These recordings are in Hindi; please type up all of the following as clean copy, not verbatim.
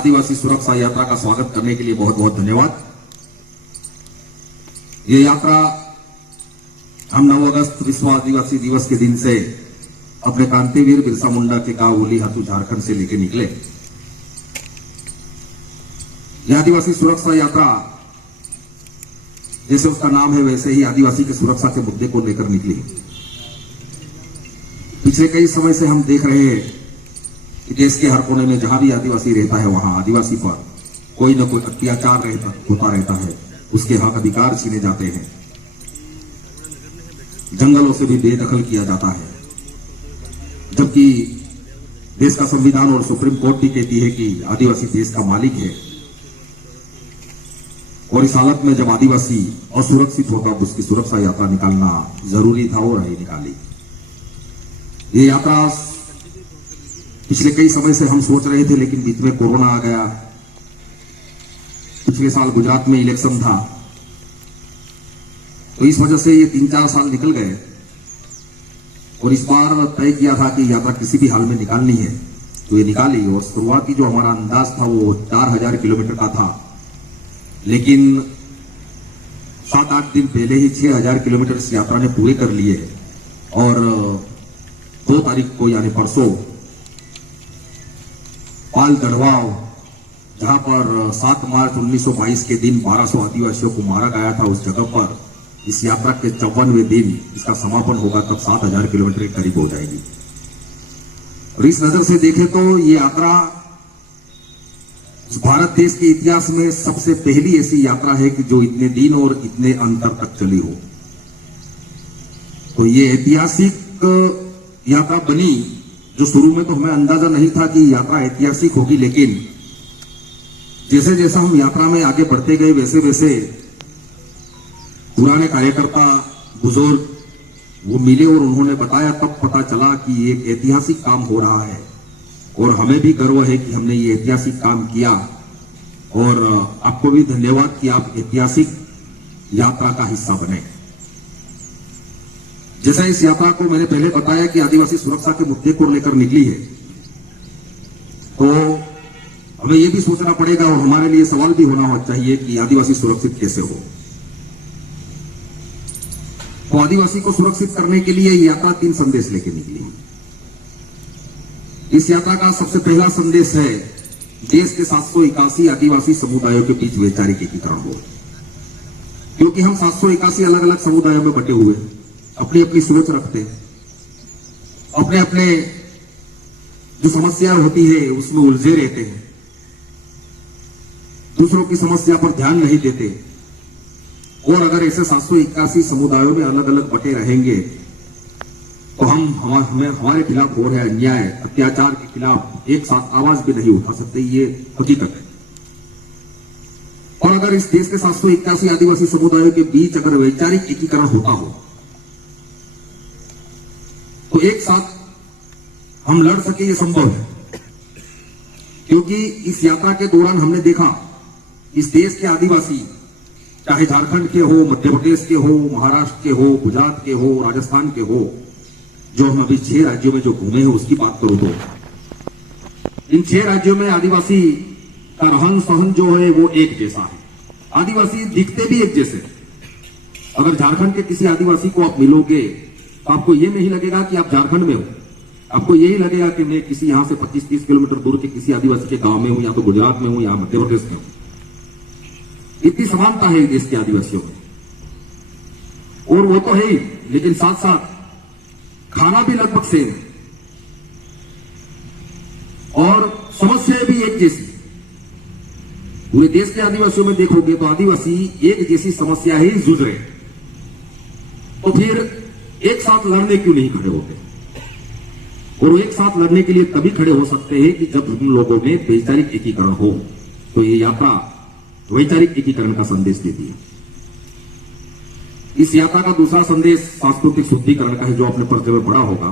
आदिवासी सुरक्षा यात्रा का स्वागत करने के लिए बहुत बहुत धन्यवाद। ये यात्रा हम 9 अगस्त विश्व आदिवासी दिवस के दिन से अपने क्रांतिवीर बिरसा मुंडा के गांव ओली हातू झारखंड से लेकर निकले। यह आदिवासी सुरक्षा यात्रा जैसे उसका नाम है वैसे ही आदिवासी की सुरक्षा के मुद्दे को लेकर निकली। पिछले कई समय से हम देख रहे हैं कि देश के हर कोने में जहां भी आदिवासी रहता है वहां आदिवासी पर कोई न कोई अत्याचार होता रहता है, उसके हक अधिकार छीने जाते हैं, जंगलों से भी बेदखल किया जाता है। जबकि देश का संविधान और सुप्रीम कोर्ट भी कहती है कि आदिवासी देश का मालिक है और इस हालत में जब आदिवासी असुरक्षित होता तो उसकी सुरक्षा यात्रा निकालना जरूरी था और नहीं निकाली। ये यात्रा पिछले कई समय से हम सोच रहे थे, लेकिन बीच में कोरोना आ गया। पिछले साल गुजरात में इलेक्शन था, तो इस वजह से ये 3-4 साल निकल गए और इस बार तय किया था कि यात्रा किसी भी हाल में निकालनी है, तो ये निकाली। और शुरुआती जो हमारा अंदाज था वो 4000 किलोमीटर का था, लेकिन 7-8 दिन पहले ही 6000 किलोमीटर इस यात्रा ने पूरे कर लिए। और 2 तारीख को यानी परसों पाल दड़वाव, जहां पर 7 मार्च 1922 के दिन 1200 आदिवासियों को मारा गया था, उस जगह पर इस यात्रा के 54वें दिन इसका समापन होगा, तब 7000 किलोमीटर के करीब हो जाएगी। और इस नजर से देखें तो ये यात्रा भारत देश के इतिहास में सबसे पहली ऐसी यात्रा है कि जो इतने दिन और इतने अंतर तक चली हो। तो ये ऐतिहासिक यात्रा बनी, जो शुरू में तो हमें अंदाजा नहीं था कि यात्रा ऐतिहासिक होगी, लेकिन जैसे जैसा हम यात्रा में आगे बढ़ते गए वैसे वैसे पुराने कार्यकर्ता बुजुर्ग वो मिले और उन्होंने बताया, तब पता चला कि एक ऐतिहासिक काम हो रहा है और हमें भी गर्व है कि हमने ये ऐतिहासिक काम किया। और आपको भी धन्यवाद कि आप ऐतिहासिक यात्रा का हिस्सा बने। जैसा इस यात्रा को मैंने पहले बताया कि आदिवासी सुरक्षा के मुद्दे को लेकर निकली है, तो हमें यह भी सोचना पड़ेगा और हमारे लिए सवाल भी होना चाहिए कि आदिवासी सुरक्षित कैसे हो। तो आदिवासी को सुरक्षित करने के लिए यात्रा 3 संदेश लेकर निकली। इस यात्रा का सबसे पहला संदेश है, देश के 781 आदिवासी समुदायों के बीच वैचारिक एकीकरण हो। क्योंकि हम 781 अलग अलग समुदायों में बटे हुए, अपनी अपनी सोच रखते हैं, अपने अपने जो समस्या होती है उसमें उलझे रहते हैं, दूसरों की समस्या पर ध्यान नहीं देते। और अगर ऐसे 781 समुदायों में अलग अलग बटे रहेंगे तो हमारे खिलाफ हो रहे अन्याय अत्याचार के खिलाफ एक साथ आवाज भी नहीं उठा सकते, ये हकीकत है। और अगर इस देश के 781 आदिवासी समुदायों के बीच अगर वैचारिक एकीकरण होता हो तो एक साथ हम लड़ सके, ये संभव है। क्योंकि इस यात्रा के दौरान हमने देखा इस देश के आदिवासी, चाहे झारखंड के हो, मध्य प्रदेश के हो, महाराष्ट्र के हो, गुजरात के हो, राजस्थान के हो, जो हम अभी 6 राज्यों में जो घूमे हैं उसकी बात करूं तो इन 6 राज्यों में आदिवासी का रहन सहन जो है वो एक जैसा है। आदिवासी दिखते भी एक जैसे। अगर झारखंड के किसी आदिवासी को आप मिलोगे तो आपको ये नहीं लगेगा कि आप झारखंड में हो, आपको यही लगेगा कि मैं किसी यहां से 25-30 किलोमीटर दूर के किसी आदिवासी के गांव में हूं, या तो गुजरात में हूं या मध्य प्रदेश में हूं। इतनी समानता है देश के आदिवासियों में। और वो तो है ही, लेकिन साथ साथ खाना भी लगभग सेम है और समस्याएं भी एक जैसी। पूरे देश के आदिवासियों में देखोगे तो आदिवासी एक जैसी समस्या ही जूझ रहे, तो फिर एक साथ लड़ने क्यों नहीं खड़े होते? और वो एक साथ लड़ने के लिए तभी खड़े हो सकते हैं कि जब हम लोगों में वैचारिक एकीकरण हो। तो ये यात्रा वैचारिक एकीकरण का संदेश देती है। इस यात्रा का दूसरा संदेश सांस्कृतिक शुद्धिकरण का है, जो आपने पर्चे में पढ़ा होगा।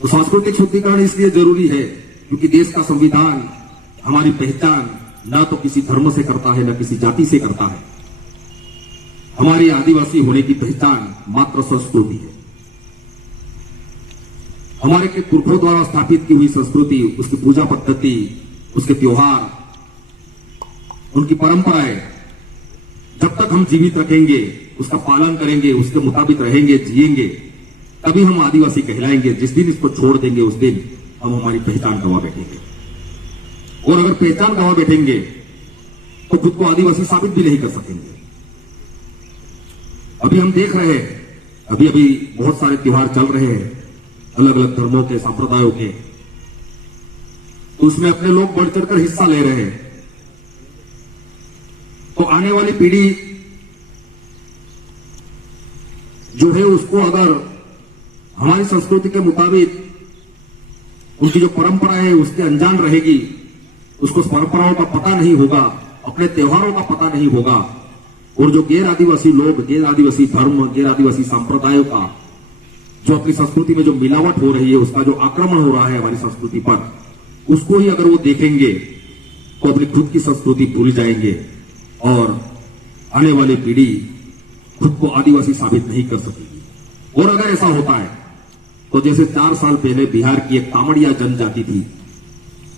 तो सांस्कृतिक शुद्धिकरण इसलिए जरूरी है क्योंकि देश का संविधान हमारी पहचान न तो किसी धर्म से करता है, न किसी जाति से करता है। हमारी आदिवासी होने की पहचान मात्र संस्कृति है। हमारे के पुरखों द्वारा स्थापित की हुई संस्कृति, उसकी पूजा पद्धति, उसके त्योहार, उनकी परंपराएं जब तक हम जीवित रखेंगे, उसका पालन करेंगे, उसके मुताबिक रहेंगे, जिएंगे, तभी हम आदिवासी कहलाएंगे। जिस दिन इसको छोड़ देंगे उस दिन हम हमारी पहचान गंवा बैठेंगे। और अगर पहचान गंवा बैठेंगे तो खुद को आदिवासी साबित भी नहीं कर सकेंगे। अभी हम देख रहे हैं, अभी अभी बहुत सारे त्योहार चल रहे हैं अलग अलग धर्मों के, संप्रदायों के, तो उसमें अपने लोग बढ़ चढ़कर हिस्सा ले रहे हैं। तो आने वाली पीढ़ी जो है उसको अगर हमारी संस्कृति के मुताबिक उनकी जो परंपरा है उसके अनजान रहेगी, उसको परंपराओं का पता नहीं होगा, अपने त्योहारों का पता नहीं होगा, और जो गैर आदिवासी लोग, गैर आदिवासी धर्म, गैर आदिवासी संप्रदायों का जो अपनी संस्कृति में जो मिलावट हो रही है, उसका जो आक्रमण हो रहा है हमारी संस्कृति पर, उसको ही अगर वो देखेंगे तो अपनी खुद की संस्कृति भूल जाएंगे और आने वाली पीढ़ी खुद को आदिवासी साबित नहीं कर सकेगी। और अगर ऐसा होता है तो जैसे 4 साल पहले बिहार की एक कामड़िया जनजाति थी,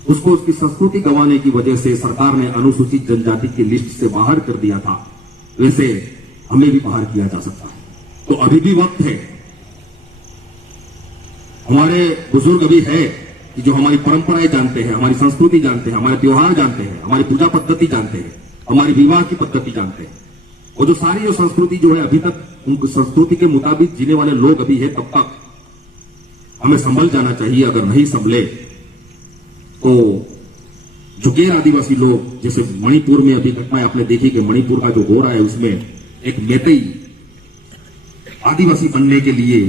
उसको उसकी संस्कृति गंवाने की वजह से सरकार ने अनुसूचित जनजाति की लिस्ट से बाहर कर दिया था, वैसे हमें भी बाहर किया जा सकता है। तो अभी भी वक्त है, हमारे बुजुर्ग अभी है कि जो हमारी परंपराएं जानते हैं, हमारी संस्कृति जानते हैं, हमारे त्योहार जानते हैं, हमारी पूजा पद्धति जानते हैं, हमारी विवाह की पद्धति जानते हैं, और जो सारी जो संस्कृति जो है अभी तक उन संस्कृति के मुताबिक जीने वाले लोग अभी है, तब तक हमें संभल जाना चाहिए। अगर नहीं संभले तो जो गैर आदिवासी लोग, जैसे मणिपुर में अभी घटनाएं आपने देखी कि मणिपुर का जो हो रहा है उसमें एक मैतेई आदिवासी बनने के लिए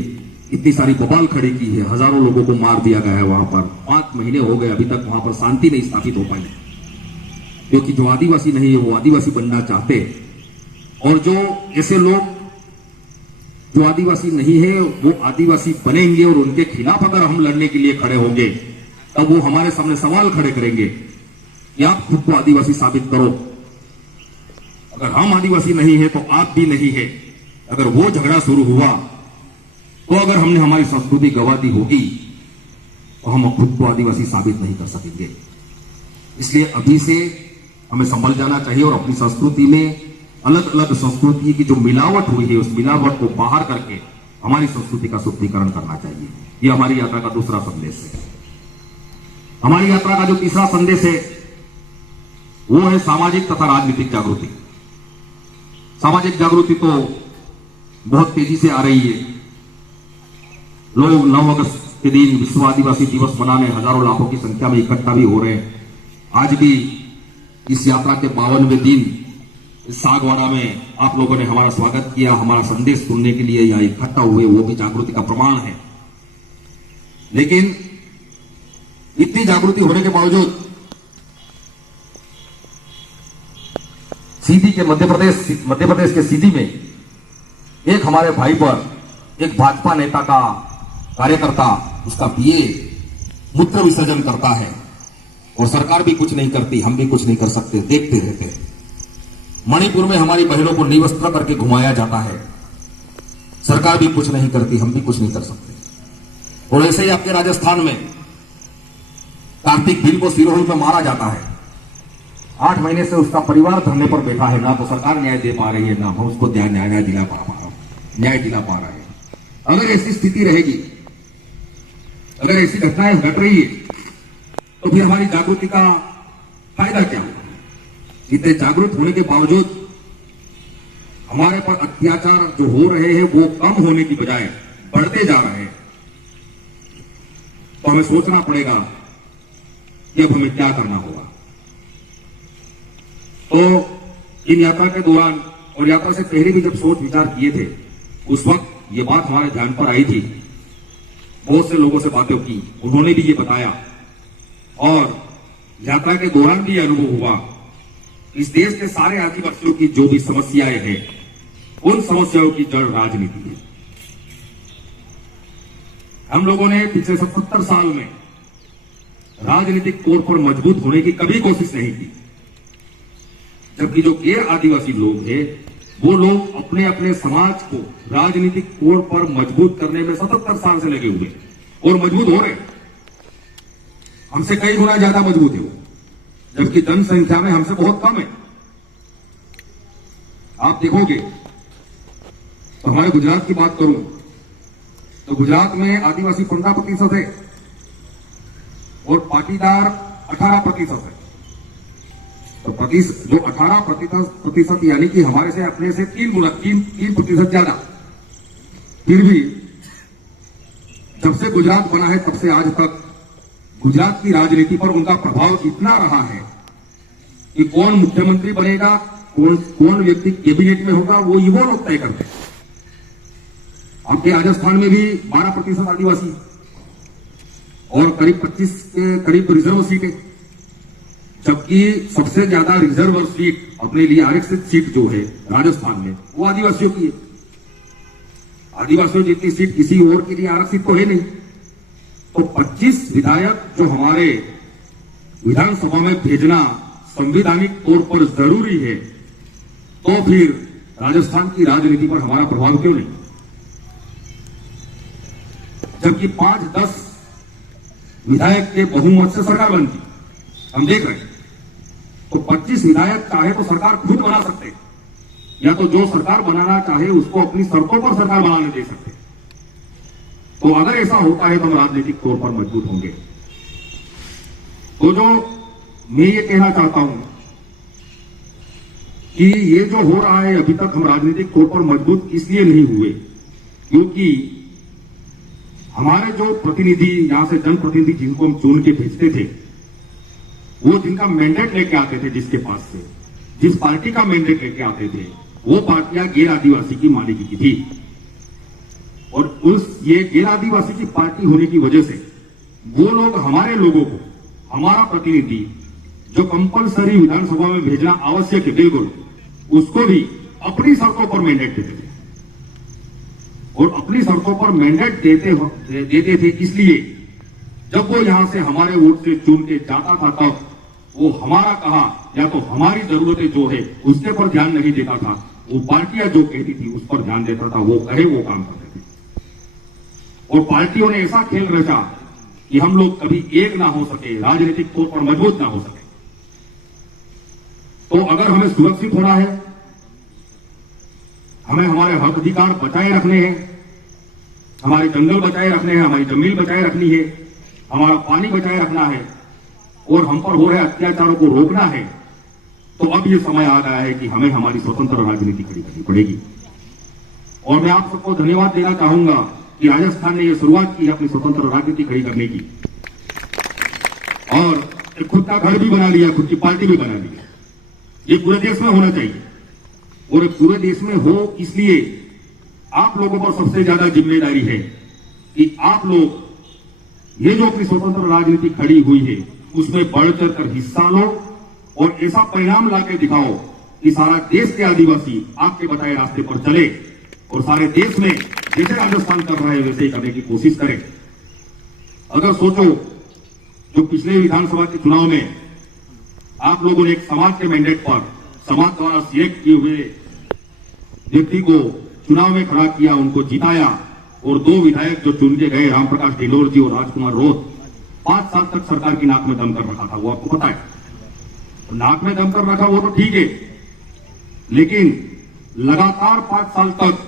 इतनी सारी बवाल खड़ी की है, हजारों लोगों को मार दिया गया है। वहां पर 5 महीने हो गए, अभी तक वहां पर शांति नहीं स्थापित हो पाई, क्योंकि जो आदिवासी नहीं है वो आदिवासी बनना चाहते, और जो ऐसे लोग जो आदिवासी नहीं है वो आदिवासी बनेंगे, और उनके खिलाफ अगर हम लड़ने के लिए खड़े होंगे तब वो हमारे सामने सवाल खड़े करेंगे कि आप खुद को आदिवासी साबित करो। अगर हम आदिवासी नहीं है तो आप भी नहीं है। अगर वो झगड़ा शुरू हुआ तो अगर हमने हमारी संस्कृति गंवा दी होगी तो हम खुद को आदिवासी साबित नहीं कर सकेंगे। इसलिए अभी से हमें संभल जाना चाहिए और अपनी संस्कृति में अलग अलग संस्कृति की जो मिलावट हुई है उस मिलावट को बाहर करके हमारी संस्कृति का शुद्धिकरण करना चाहिए। ये हमारी यात्रा का दूसरा संदेश है। हमारी यात्रा का जो तीसरा संदेश है वो है सामाजिक तथा राजनीतिक जागृति। सामाजिक जागृति तो बहुत तेजी से आ रही है। लोग 9 अगस्त के दिन विश्व आदिवासी दिवस मनाने हजारों लाखों की संख्या में इकट्ठा भी हो रहे हैं। आज भी इस यात्रा के 52वें दिन सागवाड़ा में आप लोगों ने हमारा स्वागत किया, हमारा संदेश सुनने के लिए यहाँ इकट्ठा हुए, वो भी जागृति का प्रमाण है। लेकिन इतनी जागृति होने के बावजूद सीधी के मध्य प्रदेश के सीधी में एक हमारे भाई पर एक भाजपा नेता का कार्यकर्ता उसका बीए मूत्र विसर्जन करता है और सरकार भी कुछ नहीं करती, हम भी कुछ नहीं कर सकते, देखते रहते हैं। मणिपुर में हमारी बहनों को निवस्त्र करके घुमाया जाता है, सरकार भी कुछ नहीं करती, हम भी कुछ नहीं कर सकते। और ऐसे ही आपके राजस्थान में कार्तिक भील को सिरोही में मारा जाता है। 8 महीने से उसका परिवार धरने पर बैठा है, ना तो सरकार न्याय दे पा रही है, ना हम उसको न्याय दिला पा रहे हैं। अगर ऐसी स्थिति रहेगी, अगर ऐसी घटनाएं घट रही है तो फिर हमारी जागृति का फायदा क्या होगा? इतने जागरूक होने के बावजूद हमारे पर अत्याचार जो हो रहे हैं वो कम होने की बजाय बढ़ते जा रहे हैं। तो हमें सोचना पड़ेगा कि अब हमें क्या करना होगा। तो इन यात्रा के दौरान और यात्रा से पहले भी जब सोच विचार किए थे, उस वक्त ये बात हमारे ध्यान पर आई थी। बहुत से लोगों से बातें की, उन्होंने भी ये बताया, और यात्रा के दौरान भी अनुभव हुआ इस देश के सारे आदिवासियों की जो भी समस्याएं हैं, उन समस्याओं की जड़ राजनीति है। हम लोगों ने पिछले 77 साल में राजनीतिक तौर पर मजबूत होने की कभी कोशिश नहीं की, जबकि जो गैर आदिवासी लोग हैं वो लोग अपने अपने समाज को राजनीतिक तौर पर मजबूत करने में 77 साल से लगे हुए। और मजबूत हो रहे, हमसे कई गुना ज्यादा मजबूत है वो, जबकि जनसंख्या में हमसे बहुत कम है। आप देखोगे तो हमारे गुजरात की बात करूं तो गुजरात में आदिवासी 15% है और पाटीदार 18% है। तो जो 18% यानी कि हमारे से अपने से 3% ज्यादा। फिर भी जब से गुजरात बना है तब से आज तक गुजरात की राजनीति पर उनका प्रभाव इतना रहा है कि कौन मुख्यमंत्री बनेगा, कौन व्यक्ति कैबिनेट में होगा, वो लोग तय करते हैं। आपके राजस्थान में भी 12% आदिवासी और करीब 25 के करीब रिजर्व सीट है, जबकि सबसे ज्यादा रिजर्व सीट अपने लिए आरक्षित सीट जो है राजस्थान में वो आदिवासियों की है। आदिवासियों जितनी सीट किसी और के लिए आरक्षित तो है नहीं। तो 25 विधायक जो हमारे विधानसभा में भेजना संवैधानिक तौर पर जरूरी है, तो फिर राजस्थान की राजनीति पर हमारा प्रभाव क्यों नहीं? जबकि 5-10 विधायक के बहुमत से सरकार बनती, हम देख रहे हैं। तो 25 विधायक चाहे तो सरकार खुद बना सकते हैं, या तो जो सरकार बनाना चाहे उसको अपनी शर्तों पर सरकार बनाने दे सकते हैं। तो अगर ऐसा होता है तो हम राजनीतिक तौर पर मजबूत होंगे। तो जो मैं ये कहना चाहता हूं कि ये जो हो रहा है अभी तक हम राजनीतिक तौर पर मजबूत इसलिए नहीं हुए क्योंकि हमारे जो प्रतिनिधि यहां से जनप्रतिनिधि जिनको हम चुन के भेजते थे, वो जिनका मैंडेट लेके आते थे, जिसके पास से जिस पार्टी का मैंडेट लेके आते थे, वो पार्टियां गैर आदिवासी की मालिकी की थी। और ये गैर आदिवासी की पार्टी होने की वजह से वो लोग हमारे लोगों को, हमारा प्रतिनिधि जो कंपलसरी विधानसभा में भेजना आवश्यक है बिल्कुल, उसको भी अपनी शर्तों पर मैंडेट देते थे। और अपनी शर्तों पर मैंडेट देते थे इसलिए जब वो यहां से हमारे वोट से चुन के जाता था तब वो हमारा कहा या तो हमारी जरूरतें जो है उसके पर ध्यान नहीं देता था, वो पार्टियां जो कहती थी उस पर ध्यान देता था, वो कहे वो काम करते थे। और पार्टियों ने ऐसा खेल रचा कि हम लोग कभी एक ना हो सके, राजनीतिक तौर पर मजबूत ना हो सके। तो अगर हमें सुरक्षित होना है, हमें हमारे हक अधिकार बचाए रखने हैं, हमारे जंगल बचाए रखने हैं, हमारी जमीन बचाए रखनी है, हमारा पानी बचाए रखना है और हम पर हो रहे अत्याचारों को रोकना है, तो अब यह समय आ गया है कि हमें हमारी स्वतंत्र राजनीति खड़ी करनी पड़ेगी। और मैं आप सबको धन्यवाद देना चाहूंगा कि राजस्थान ने यह शुरुआत की अपनी स्वतंत्र राजनीति खड़ी करने की और खुद का घर भी बना लिया, खुद की पार्टी भी बना ली। ये पूरे देश में होना चाहिए और पूरे देश में हो इसलिए आप लोगों पर सबसे ज्यादा जिम्मेदारी है कि आप लोग ये जो अपनी स्वतंत्र राजनीति खड़ी हुई है उसमें बढ़ चढ़ कर हिस्सा लो और ऐसा परिणाम लाके दिखाओ कि सारा देश के आदिवासी आपके बताए रास्ते पर चले और सारे देश में जैसे राजस्थान कर रहा है वैसे ही करने की कोशिश करें। अगर सोचो जो पिछले विधानसभा के चुनाव में आप लोगों ने एक समाज के मैंडेट पर समाज द्वारा सिलेक्ट किए हुए व्यक्ति को चुनाव में खड़ा किया, उनको जिताया और 2 विधायक जो चुन के गए, रामप्रकाश ढिंडोर जी और राजकुमार रोत, 5 साल तक सरकार की नाक में दम कर रखा था, वो आपको पता है। तो नाक में दम कर रखा वो तो ठीक है, लेकिन लगातार 5 साल तक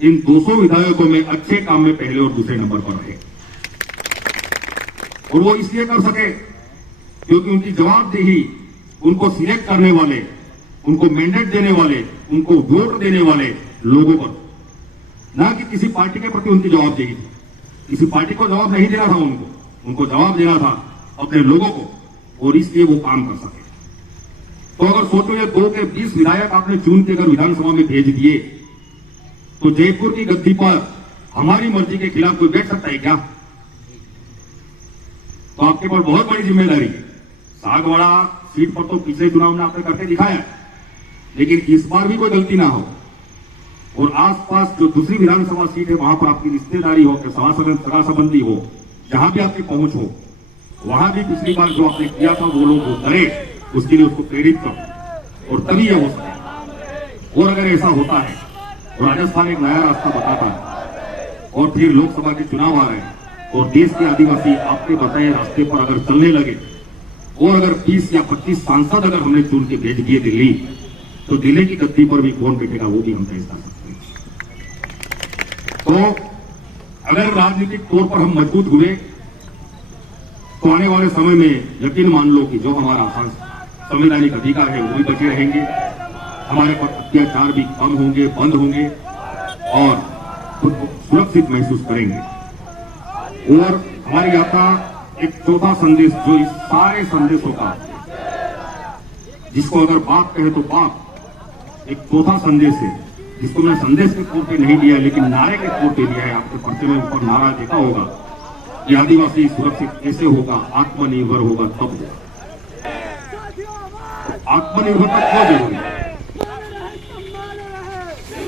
इन 200 विधायकों में अच्छे काम में पहले और दूसरे नंबर पर रहे। और वो इसलिए कर सके क्योंकि उनकी जवाबदेही उनको सिलेक्ट करने वाले, उनको मैंडेट देने वाले, उनको वोट देने वाले लोगों पर, ना कि किसी पार्टी के प्रति उनकी जवाबदेही थी। किसी पार्टी को जवाब नहीं देना था, उनको जवाब देना था अपने लोगों को, और इसलिए वो काम कर सके। तो अगर सोचो ये 2 के 20 विधायक आपने चुन के अगर विधानसभा में भेज दिए तो जयपुर की गद्दी पर हमारी मर्जी के खिलाफ कोई बैठ सकता है क्या? तो आपके पास बहुत बड़ी जिम्मेदारी है। सागवाड़ा सीट पर तो पिछले चुनाव में आपने करके दिखाया, लेकिन इस बार भी कोई गलती ना हो और आसपास जो दूसरी विधानसभा सीट है वहां पर आपकी रिश्तेदारी हो, सगा संबंधी हो, जहां भी आपकी पहुंच हो, वहां भी पिछली बार जो आपने किया था वो लोग वो करे, उसके लिए उसको प्रेरित करो और तभी यह हो सके। और अगर ऐसा होता है और राजस्थान एक नया रास्ता बताता है और फिर लोकसभा के चुनाव आ रहे हैं और देश के आदिवासी आपके बताए रास्ते पर अगर चलने लगे और अगर 20 या 25 सांसद अगर हमने चुन के भेज दिए दिल्ली, तो दिल्ली की गद्दी पर भी कौन बैठेगा वो भी हम तय कर सकते हैं। तो अगर राजनीतिक तौर पर हम मजबूत हुए तो आने वाले समय में यकीन मान लो कि जो हमारा संवैधानिक अधिकार है वो भी बचे रहेंगे, हमारे पर अत्याचार भी कम होंगे, बंद होंगे और खुद को सुरक्षित महसूस करेंगे। और हमारी यात्रा एक चौथा संदेश जो इस सारे संदेशों का, जिसको अगर बाप कहे तो बाप, एक चौथा संदेश है जिसको मैं संदेश के तौर पे नहीं दिया लेकिन नारे के तौर पे दिया है। आपके पर्चे में ऊपर नारा देखा होगा कि आदिवासी सुरक्षित कैसे होगा, आत्मनिर्भर होगा तब होगा। आत्मनिर्भरता क्यों जरूरी है?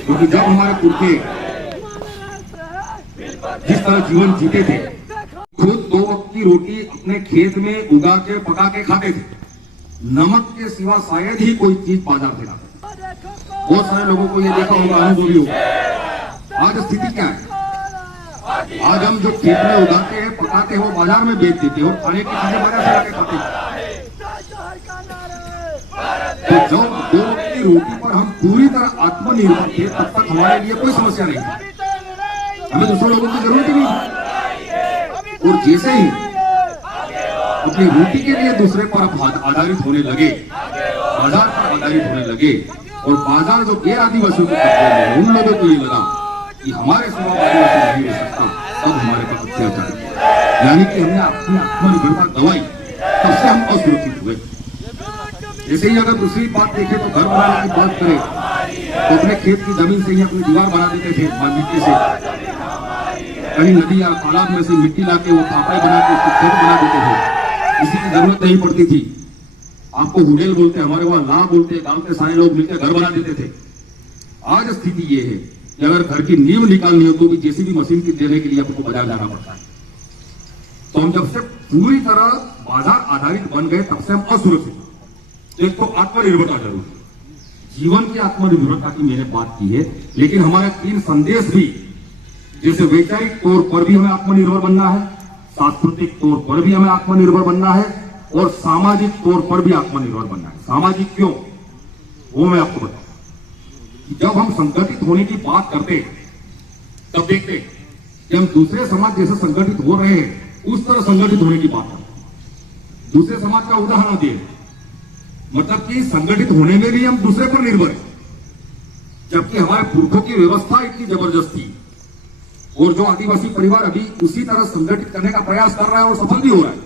क्योंकि जब हमारे पुरखे जिस तरह जीवन जीते थे, खुद 2 वक्त की रोटी अपने खेत में उगा के पका के खाते थे, नमक के सिवा शायद ही कोई चीज बाजार से लाते। बहुत सारे लोगों को ये देखा होगा, अनुभवी होगा। आज स्थिति क्या है? आज हम जो खेत में उगाते हैं, पकाते हैं, वो बाजार में बेच देते हैं और खाने की चीजें बाजार से लाके खाते हैं। तो जब 2 वक्त की रोटी पर हम पूरी तरह आत्मनिर्भर थे, तब तक हमारे लिए कोई समस्या नहीं थी, हमें दूसरे लोगों की जरूरत ही नहीं थी। और जैसे ही अपनी रोटी के लिए दूसरे पर आधारित होने लगे, बाजार पर आधारित होने लगे और बाजार जो गैर आदिवासियों के कब्जे में, उन लोगों को ये लगा कि हमारे सिवा आदिवासी नहीं रह सकता, तब हमारे पर अत्याचार, यानी कि हमने अपनी आत्मनिर्भरता गंवाई, तब से हम असुरक्षित हुए। जैसे ही अगर दूसरी बात देखें तो घर बनाने की बात करें तो अपने खेत की जमीन से ही अपनी दीवार बना देते थे मिट्टी से, कहीं नदी या तालाब में से मिट्टी लाके वो खापड़े बना के उसको खेत बना देते थे, किसी की जरूरत नहीं पड़ती थी। आपको हुडेल बोलते, हमारे वहां ला बोलते, गांव के सारे लोग मिलकर घर बना देते थे। आज स्थिति ये है कि अगर घर की नींव निकालनी हो तो भी जेसीबी मशीन की देने के लिए आपको बाजार जाना पड़ता है। तो हम जब से पूरी तरह बाजार आधारित बन गए तब से हम असुरक्षित हैं। तो एक तो आत्मनिर्भरता जरूरी है, जीवन की आत्मनिर्भरता की मैंने बात की है, लेकिन हमारे 3 संदेश भी, जैसे वैचारिक तौर पर भी हमें आत्मनिर्भर बनना है, सांस्कृतिक तौर पर भी हमें आत्मनिर्भर बनना है और सामाजिक तौर पर भी आत्मनिर्भर बनना है। सामाजिक क्यों, वो मैं आपको बताऊं कि जब हम संगठित होने की बात करते तब देखते कि हम दूसरे समाज जैसे संगठित हो रहे हैं उस तरह संगठित होने की बात करते। दूसरे समाज का उदाहरण दिए, मतलब कि संगठित होने में भी हम दूसरे पर निर्भर हैं, जबकि हमारे पुरखों की व्यवस्था इतनी जबरदस्त थी और जो आदिवासी परिवार अभी उसी तरह संगठित करने का प्रयास कर रहा है और सफल भी हो रहा है।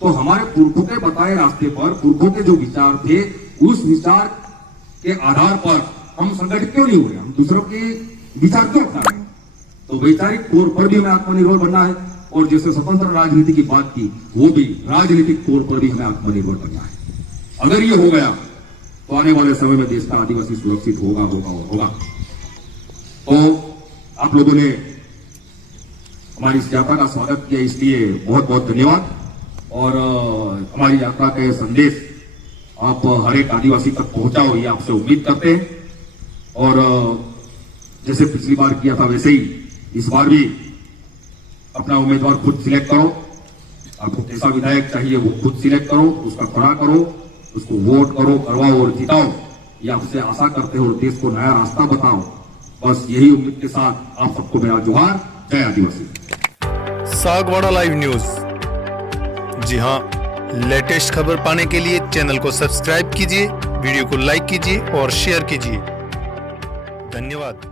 तो हमारे पुरखों के बताए रास्ते पर, पुरखों के जो विचार थे, उस विचार के आधार पर हम संगठित क्यों नहीं हो रहे, हम दूसरों के विचार क्यों अपना रहे हैं? तो वैचारिक तौर पर भी हमें आत्मनिर्भर बनना है और जैसे स्वतंत्र राजनीति की बात की, वो भी राजनीतिक तौर पर भी हमें आत्मनिर्भर बनना है। अगर ये हो गया तो आने वाले समय में देश का आदिवासी सुरक्षित होगा होगा और होगा। तो आप लोगों ने हमारी इस यात्रा का स्वागत किया, इसलिए बहुत बहुत धन्यवाद। और हमारी यात्रा के संदेश आप हर एक आदिवासी तक पहुंचाओ, ये आपसे उम्मीद करते हैं। और जैसे पिछली बार किया था वैसे ही इस बार भी अपना उम्मीदवार खुद सिलेक्ट करो, आपको कैसा विधायक चाहिए वो खुद सिलेक्ट करो, उसका खड़ा करो, उसको वोट करो, करवाओ और जिताओ, ये आपसे आशा करते हो और देश को नया रास्ता बताओ। बस यही उम्मीद के साथ आप सबको मेरा जोहार। जय आदिवासी। सागवाड़ा लाइव न्यूज, जी हाँ, लेटेस्ट खबर पाने के लिए चैनल को सब्सक्राइब कीजिए, वीडियो को लाइक कीजिए और शेयर कीजिए। धन्यवाद।